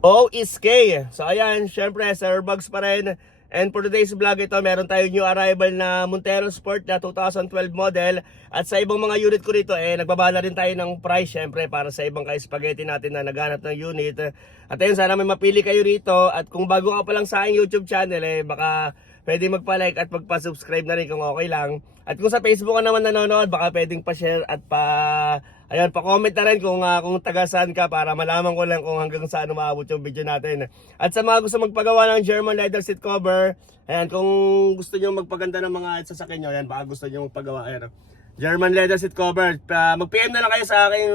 O is K. So ayan, syempre Sir Bugs pa rin. And for today's vlog ito, meron tayong new arrival na Montero Sport na 2012 model. At sa ibang mga unit ko rito, nagbaba na rin tayo ng price syempre para sa ibang ka-spaghetti natin na naghanap ng unit. At ayun, sana may mapili kayo rito. At kung bago ka pa lang sa aking YouTube channel, baka pwede magpa-like at magpa-subscribe na rin kung okay lang. At kung sa Facebook ka naman nanonood, baka pwedeng pa-share at pa-comment na rin kung taga saan ka para malaman ko lang kung hanggang saan umaabot yung video natin. At sa mga gusto magpagawa ng German leather seat cover, ayan, kung gusto nyo magpaganda ng mga sasakyan nyo, ayan, baka gusto nyo magpagawa, ayan, German leather seat cover, mag-PM na lang kayo sa aking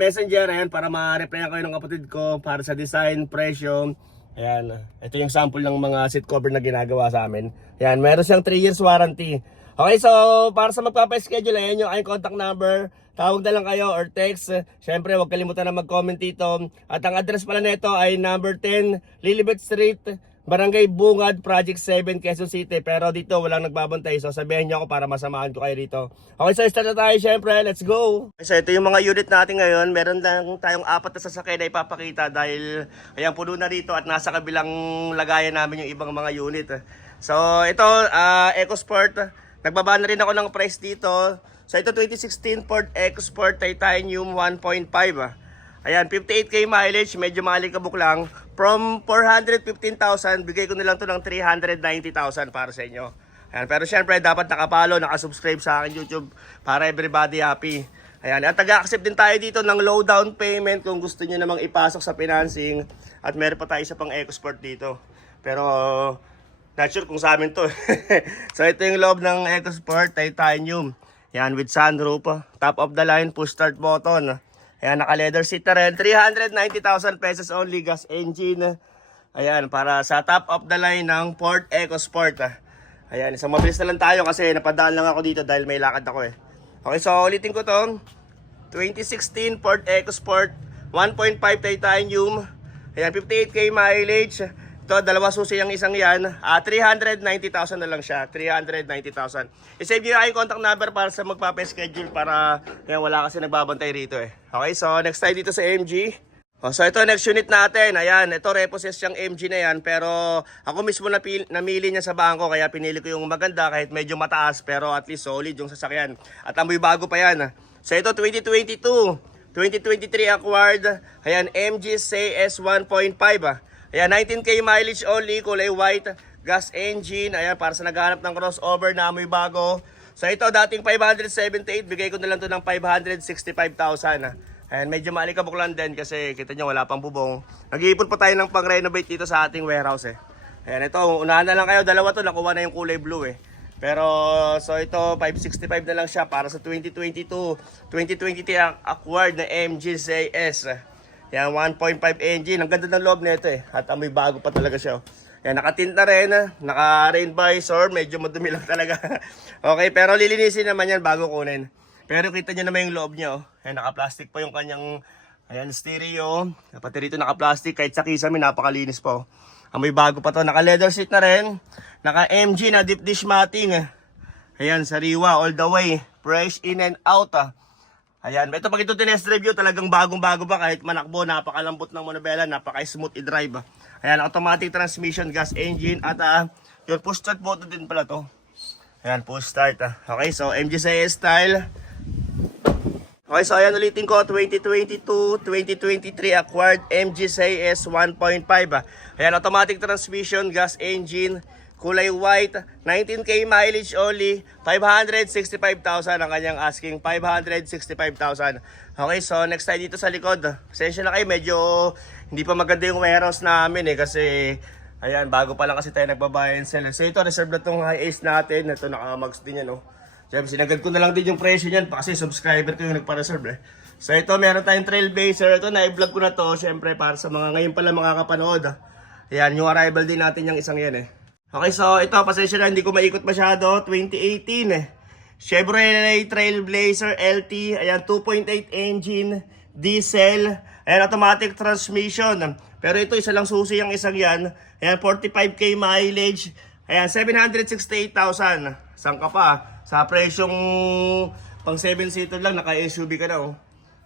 messenger, ayan, para ma-replyan kayo ng kapatid ko para sa design, presyo. Ayan, ito yung sample ng mga seat cover na ginagawa sa amin. Ayan, meron siyang 3 years warranty. Okay, so para sa magpapa-schedule, ayan yung aking contact number. Tawag na lang kayo or text. Siyempre, huwag kalimutan na mag-comment dito. At ang address pala nito ay number 10, Lilibet Street, Barangay Bungad, Project 7, Quezon City. Pero dito walang nagbabantay. So sabihin nyo ako para masamahan ko kayo rito. Okay, so start na tayo siyempre. Let's go! So ito yung mga unit natin ngayon. Meron lang tayong 4 na sasakyan na ipapakita dahil ayan, puno na rito at nasa kabilang lagayan namin yung ibang mga unit. So ito, EcoSport. Nagbaba na rin ako ng price dito. So ito 2016 Ford EcoSport Titanium 1.5. Ayan, 58k mileage, medyo maalikabok lang. From 415,000, bigay ko na lang to ng 390,000 para sa inyo. Ayan, pero syempre dapat nakapalo, nakasubscribe sa akin YouTube para everybody happy. Ayan, at taga-accept din tayo dito ng low down payment kung gusto niyo namang ipasok sa financing. At meron pa tayo isa pang EcoSport dito. Pero not sure kung sa amin to. So ito yung loob ng EcoSport Titanium. Yan, with sunroof, top of the line, push start button. Ayan, naka leather seat na rin. 390,000 pesos only, gas engine. Ayan, para sa top of the line ng Ford EcoSport. Ayan, isang mabilis na lang tayo kasi napadaan lang ako dito dahil may lakad ako Okay, so ulitin ko to. 2016 Ford EcoSport 1.5 Titanium. Ayan, 58k mileage. Ito, dalawa susi ang isang yan. 390,000 na lang siya. 390,000. I-save nyo yung contact number para sa magpapa-schedule para yan, wala kasi nagbabantay rito Okay, so next tayo dito sa MG. So ito, next unit natin. Ayan, ito repossess yung MG na yan. Pero ako mismo namili niya sa bangko. Kaya pinili ko yung maganda kahit medyo mataas. Pero at least solid yung sasakyan. At amoy bago pa yan. So ito, 2022. 2023 acquired. Ayan, MG CS 1.5 Ayan, 19k mileage only, kulay white, gas engine. Ayan, para sa naghahanap ng crossover na amoy bago. So ito, dating 578, bigay ko na lang to ng 565,000. Ayan, medyo maalikabok lang din kasi kita nyo wala pang bubong. Nag-iipon pa tayo ng pang-renovate dito sa ating warehouse Ayan, ito, unahan na lang kayo, dalawa to, nakuha na yung kulay blue Pero, so ito, 565 na lang siya para sa 2022, 2023 acquired na MG CS. Yan, 1.5 engine. Ang ganda ng loob nito At amoy bago pa talaga siya. Yan, nakatint na rin. Naka-rain visor. Medyo madumi lang talaga. Okay, pero lilinisin naman yan bago kunin. Pero kita nyo naman yung loob niya. Yan, naka-plastic pa yung kanyang stereo. Pati rito naka-plastic. Kahit sa kisame, napakalinis pa. Amoy bago pa to. Naka-leather seat na rin. Naka-MG na deep dish matting. Ayan, sariwa all the way. Fresh in and out Ayan, ito pag ito tinest review, talagang bagong-bago pa kahit manakbo, napakalambot ng manubela, napaka-smooth i-drive. Ayan, automatic transmission, gas engine, at yung push start button din pala to. Ayan, push start. Okay, so MGCS style. Okay, so ayan ulitin ko, 2022, 2023 acquired MGCS 1.5. Ayan, automatic transmission, gas engine, kulay white, 19k mileage only, 565,000 ang kanyang asking, 565,000. Okay, so next tayo dito sa likod. Pasensya na kayo, medyo hindi pa maganda yung warehouse namin kasi ayan, bago pa lang kasi tayo nagbabayan sell. So ito, reserve na itong high ace natin. Ito, naka-max din yan Siyempre, sinagad ko na lang din yung presyo niyan kasi subscriber ko yung nagpa-reserve So ito, meron tayong Trailblazer. Ito, na-vlog ko na to, siyempre, para sa mga ngayon pala makakapanood. Ayan, yung arrival din natin yung isang yan Okay, so ito, pasensya na, hindi ko maikot masyado. 2018 Chevrolet Trailblazer LT. Ayan, 2.8 engine, diesel. Ayan, automatic transmission. Pero ito, isa lang susi ang isang yan. Ayan, 45k mileage. Ayan, 768,000. Saan ka pa? Sa presyong pang 7-seater lang, naka-SUV ka na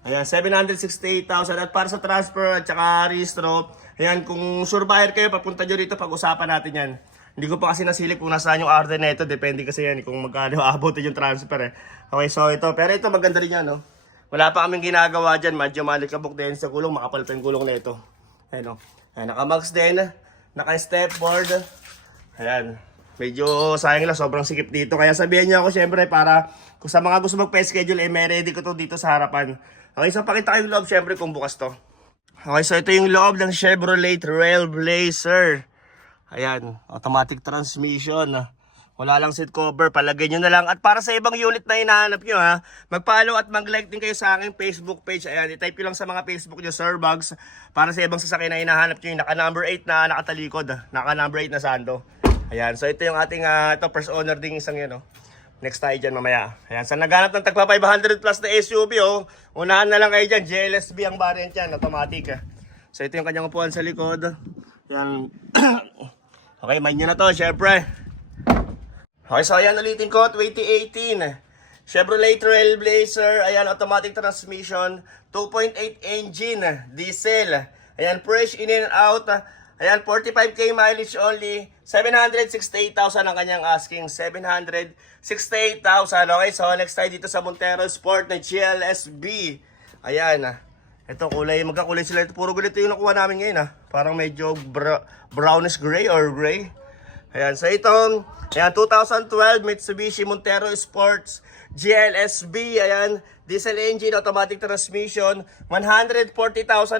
Ayan, 768,000. At para sa transfer at saka registro, ayan, kung sure buyer kayo, papunta nyo rito, pag-usapan natin yan. Hindi ko pa kasi nasilip kung nasaan yung order na ito. Depende kasi yan kung magkano aabotin yung transfer eh. Okay, so ito. Pero ito maganda rin yan, no? Wala pa kaming ginagawa dyan. Medyo malikabok din sa gulong. Makapal pa yung gulong na ito. Ayan, no? Ayan, naka-max din. Naka-step board. Ayan. Medyo sayang lang. Sobrang sikip dito. Kaya sabihan niyo ako syempre para kung sa mga gusto magpa-schedule, may ready ko to dito sa harapan. Okay, so pakita ko yung loob syempre kung bukas to. Okay, so ito yung loob ng Chevrolet Trailblazer. Ayan, automatic transmission. Wala lang seat cover, palagay nyo na lang. At para sa ibang unit na hinahanap nyo ha, mag-follow at mag-like din kayo sa aking Facebook page. Ayan, i-type nyo lang sa mga Facebook nyo, Sir Bugs. Para sa ibang sasakyan na hinahanap nyo, yung naka-number 8 na nakatalikod. Naka-number 8 na sando. Ayan, so ito yung ating ito, first owner din isang yan. Oh. Next tayo dyan mamaya. Ayan, sa naghanap ng tagpa 500 plus na SUV, oh, unahan na lang kayo dyan. GLSB ang variant yan, automatic. So ito yung kanyang upuan sa likod. Ayan. Okay, mind nyo na to, syempre. Okay, so ayan, ulitin ko, 2018. Chevrolet Trailblazer, ayan, automatic transmission, 2.8 engine, diesel. Ayan, fresh in and out. Ayan, 45k mileage only. 768,000 ang kanyang asking. 768,000. Okay, so next tayo dito sa Montero Sport na GLSB. Ayan. Ito kulay, magkakulay sila. Puro ganito yung nakuha namin ngayon. Parang medyo brownish gray or gray. Ayan, so itong ayan, 2012 Mitsubishi Montero Sports GLSB. Ayan, diesel engine, automatic transmission. 140,000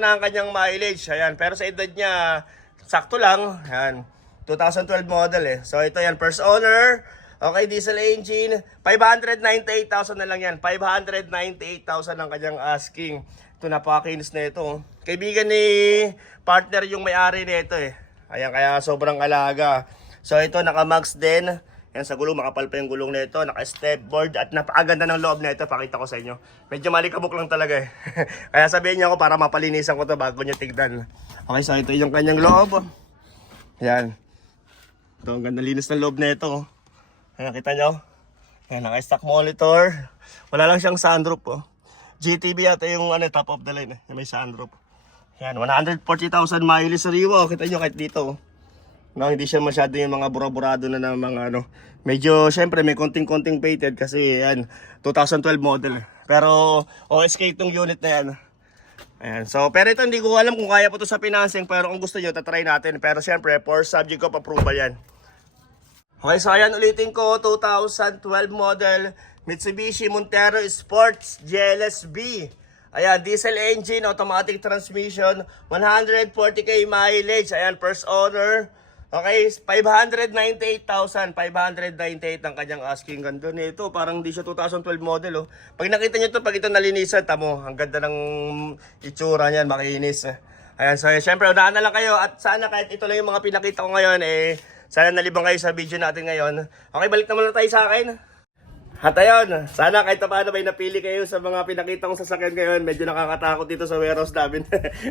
na ang kanyang mileage. Ayan, pero sa edad niya, sakto lang. Ayan, 2012 model eh. So ito yan, first owner. Okay, diesel engine. 598,000 na lang yan. 598,000 ang kanyang asking. Ito, napakakinis na ito. Kaibigan ni partner yung may-ari nito eh. Ayan, kaya sobrang alaga. So ito, naka-max din. Yan sa gulong, makapal pa yung gulong nito. Naka-step board at napakaganda ng loob nito. Pakita ko sa inyo. Medyo malikabok lang talaga eh. Kaya sabihin niyo ako para mapalinisan ko to bago niyo tignan. Okay, so ito yung kanyang loob. Yan. Ito, ang ganda linis ng loob nito. Ayan, kita nyo. Ayan, naka-stock monitor. Wala lang siyang sunroof oh. GTB ata yung top of the line eh. May sunroof. Ayan, 140,000 miles sa riwa. Kita nyo kahit dito. No, hindi siya masyado yung mga buraburado na ng mga ano. Medyo, syempre, may konting-konting painted kasi yan, 2012 model. Pero, OSK itong unit na yan. Ayan, so, pero ito hindi ko alam kung kaya po ito sa financing. Pero kung gusto nyo, tatry natin. Pero syempre, for subject of approval yan. Okay, so ayan, ulitin ko, 2012 model Mitsubishi Montero Sports GLSB. Ayan, diesel engine, automatic transmission, 140k mileage. Ayan, first owner. Okay, 598,000. 598 ang kanyang asking. Ganda nito, parang di siya 2012 model oh. Pag nakita nyo to, pag ito nalinisan, tamo, ang ganda ng itsura niyan, makinis. Ayan, so syempre, unahan na lang kayo at sana kahit ito lang yung mga pinakita ko ngayon, sana nalibang kayo sa video natin ngayon. Okay, balik naman na tayo sa akin. At ayun, sana kahit paano may napili kayo sa mga pinakita kong sasakyan ngayon. Medyo nakakatakot dito sa warehouse namin.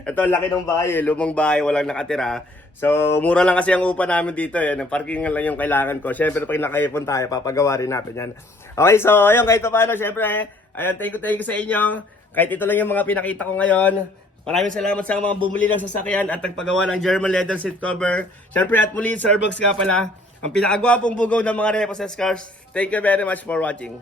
Ito, laki ng bahay, lumang bahay, walang nakatira. So, mura lang kasi ang upa namin dito. Yan, ang parking lang yung kailangan ko. Siyempre, pag nakaipon tayo, papagawa rin natin yan. Okay, so, ayun, kahit paano, siyempre, ayun, thank you sa inyo. Kahit ito lang yung mga pinakita ko ngayon. Maraming salamat sa mga bumili ng sasakyan at nagpagawa ng German leather seat cover. Siyempre, at muli, Sir Bugs nga pala. Ang pinakagwapong bugaw ng mga repossessed cars. Thank you very much for watching.